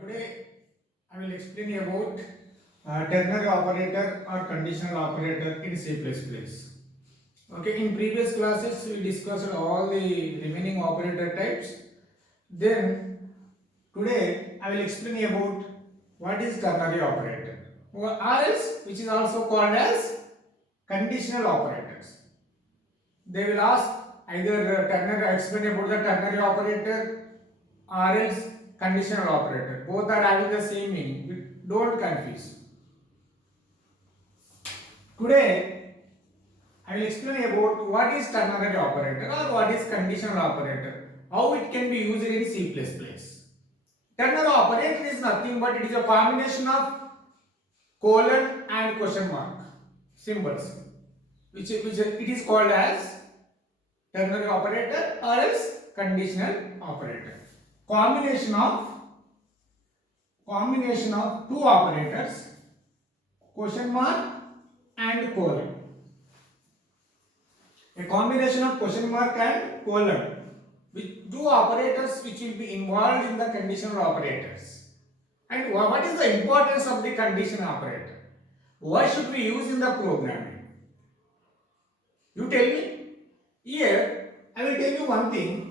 Today I will explain about ternary operator or conditional operator in C++. Okay, in previous classes we discussed all the remaining operator types. Then today I will explain about what is ternary operator or else, which is also called as conditional operators. They will ask either ternary, explain about the ternary operator or else conditional operator. Both are having the same meaning. Don't confuse. Today I will explain about what is ternary operator or what is conditional operator. How it can be used in C++. Ternary operator is nothing but it is a combination of colon and question mark symbols, which it is called as ternary operator or else conditional operator. Combination of two operators, question mark and colon. A combination of question mark and colon with two operators which will be involved in the conditional operators. And what is the importance of the conditional operator? Why should we use in the programming? You tell me. Here I will tell you one thing.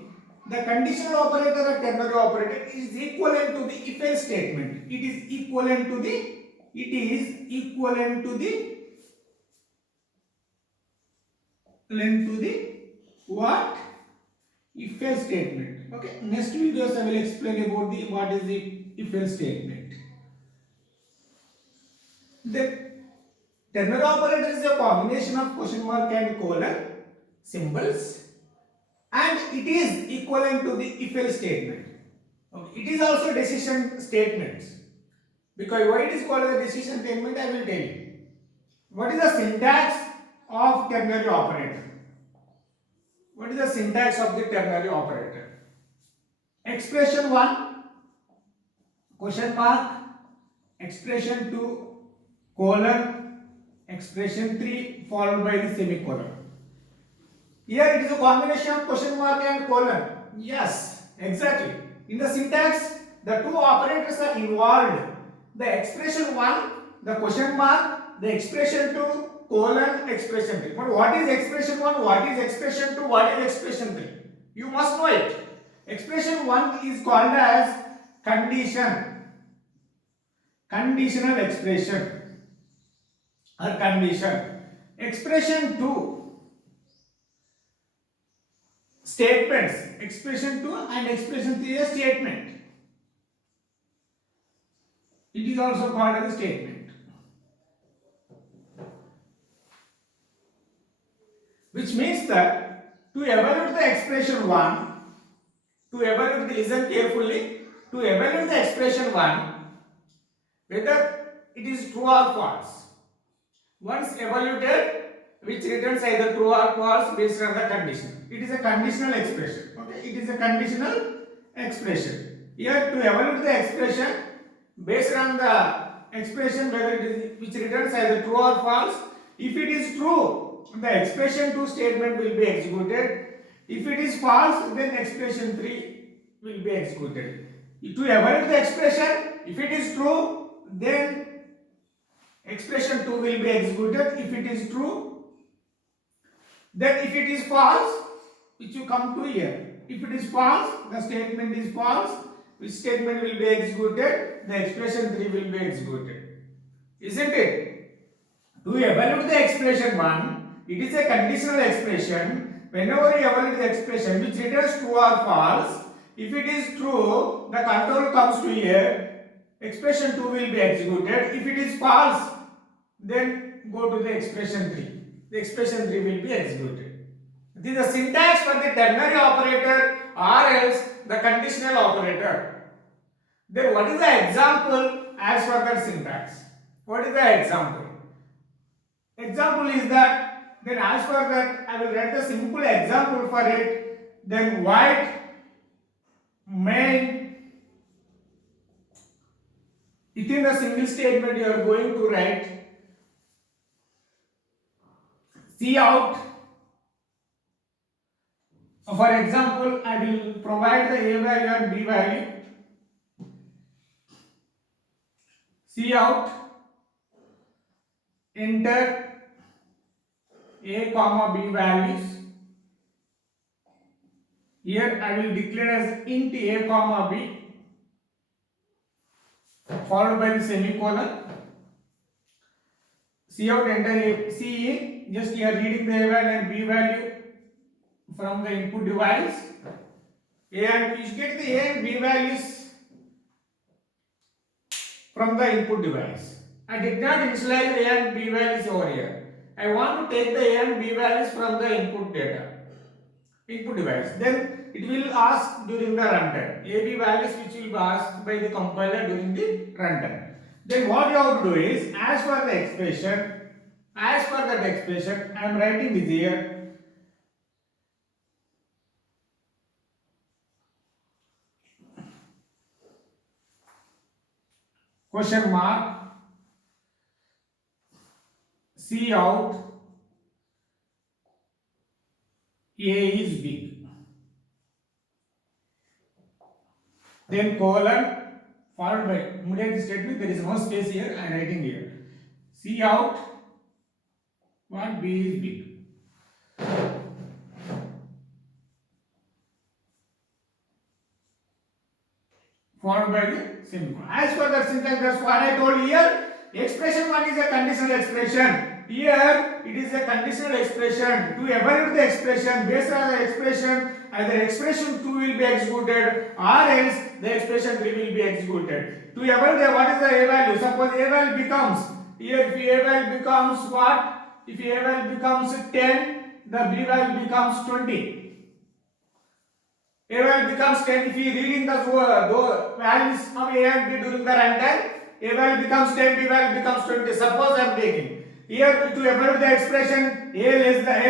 The conditional operator or ternary operator is equivalent to the if-else statement. It is equivalent to the what? If-else statement. Okay. Next videos I will explain about the what is the if-else statement. The ternary operator is a combination of question mark and colon symbols, and it is equivalent to the if-else statement. Okay. It is also decision statement. Because why it is called a decision statement, I will tell you. What is the syntax of ternary operator? What is the syntax of the ternary operator? Expression 1, question mark, expression 2, colon, expression 3 followed by the semicolon. Here it is a combination of question mark and colon. Yes, exactly. In the syntax, the two operators are involved. The expression 1, the question mark, the expression 2, colon, expression 3. But what is expression 1? What is expression 2? What is expression 3? You must know it. Expression 1 is called as conditional expression or condition. Expression 2, statements. Expression 2 and expression 3 is a statement. It is also called as a statement. Which means that to evaluate the expression 1, listen carefully, to evaluate the expression 1, whether it is true or false. Once evaluated, which returns either true or false based on the condition. It is a conditional expression. Okay, it is a conditional expression. Here to evaluate the expression based on the expression whether it is which returns either true or false. If it is true, the expression 2 statement will be executed. If it is false, then expression 3 will be executed. To evaluate the expression, if it is true, then expression 2 will be executed. If it is true, then if it is false, which you come to here, if it is false, the statement is false, which statement will be executed? The expression 3 will be executed. Isn't it? To evaluate the expression 1, it is a conditional expression. Whenever you evaluate the expression which returns true or false, if it is true, the control comes to here, expression 2 will be executed. If it is false, then go to the expression 3. The expression 3 will be executed. This is the syntax for the ternary operator or else the conditional operator. Then what is the example as for that syntax? What is the example? Example is that, then as for that I will write the simple example for it. Then void main, within the single statement you are going to write cout. For example, I will provide the a value and b value. Cout, enter a comma b values. Here I will declare as int a comma b followed by the semicolon. Cout, enter a cin, just you are reading the a value and b value from the input device. And you get the a and b values from the input device. I did not initialize a and b values over here. I want to take the a and b values from the input device. Then it will ask during the runtime. A b values which will be asked by the compiler during the runtime. Then what you have to do is, as per that expression, I am writing this here. Question mark Cout A is big. Then colon followed by immediate statement. There is no space here. I am writing here. Cout what B is big. Followed by the semicolon. As for the syntax, that's what I told here. Expression 1 is a conditional expression. Here it is a conditional expression. To evaluate the expression, based on the expression, either expression 2 will be executed or else the expression 3 will be executed. To evaluate what is the a value? Suppose a value becomes, here if a value becomes what? If a value becomes 10, the b value becomes 20. A value becomes 10 if you reading the values of a and b during the runtime. A value becomes 10, b value becomes 20. Suppose I am taking here to evaluate the expression a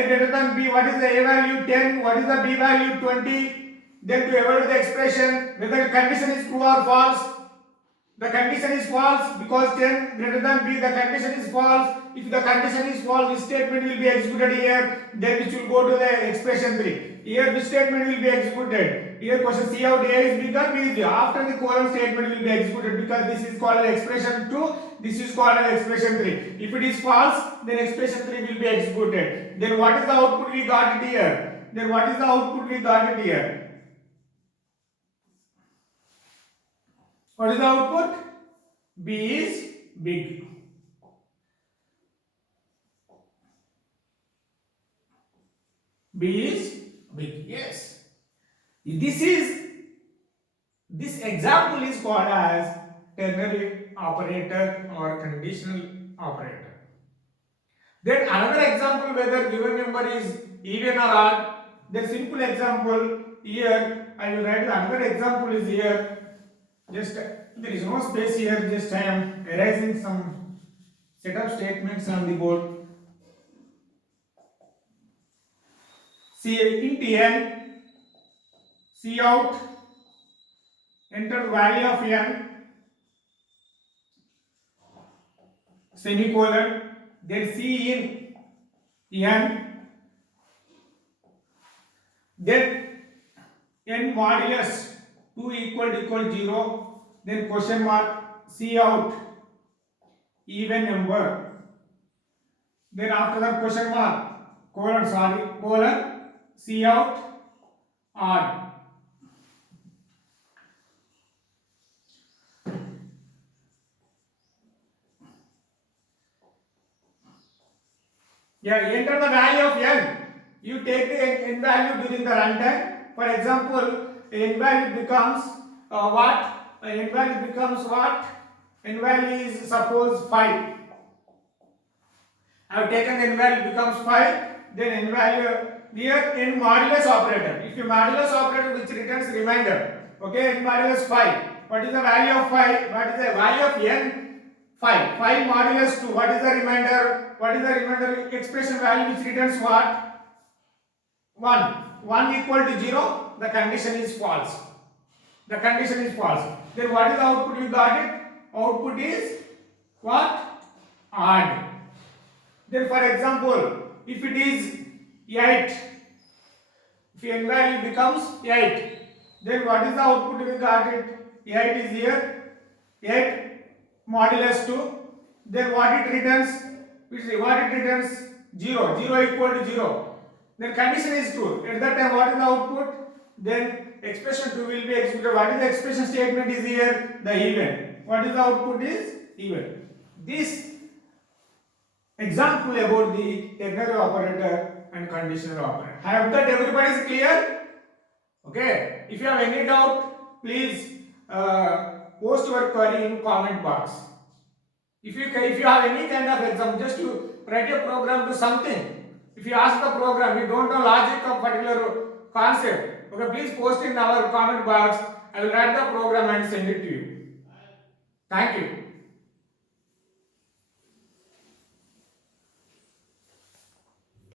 greater than b. What is the a value? 10. What is the b value? 20. Then to evaluate the expression whether the condition is true or false. The condition is false because 10 greater than b. The condition is false. If the condition is false, this statement will be executed here. Then which will go to the expression 3. Here which statement will be executed? Here question Cout A is bigger, B is bigger. After the colon statement will be executed because this is called expression 2. This is called expression 3. If it is false, then expression 3 will be executed. Then what is the output we got it here? What is the output? B is big. B is big. Yes. This example is called as ternary operator or conditional operator. Then another example whether given number is even or odd. The simple example here I will write another example is here. Just there is no space here. Just I am erasing some set of statements on the board. Int n, Cout, enter value of n, semicolon, then cin n, then n modulus 2 equal 0, then question mark Cout even number, then after that question mark colon Cout odd. Yeah, enter the value of n. You take the n value during the runtime. For example, n value becomes what? N value becomes what? N value is suppose 5. I have taken n value becomes 5. Then n value here n modulus operator. If you modulus operator which returns remainder, okay, n modulus 5. What is the value of 5? What is the value of n? 5. 5 modulus 2. What is the remainder? What is the remainder expression value which returns what? 1. 1 equal to 0. The condition is false. Then what is the output you got it? Output is what? Odd. Then for example, if it is 8, if n value becomes 8, then what is the output we got it? 8 is here. 8. modulus 2, then what it returns? What it returns? 0. 0 equal to 0. Then condition is true. At that time, what is the output? Then expression 2 will be executed. What is the expression statement is here? The even. What is the output is even. This example about the ternary operator and conditional operator. I hope that everybody is clear. Okay. If you have any doubt, please post your query in comment box. If you have any kind of exam, just you write a program to something. If you ask the program, you don't know logic of particular concept, okay, please post in our comment box. I will write the program and send it to you. Thank you.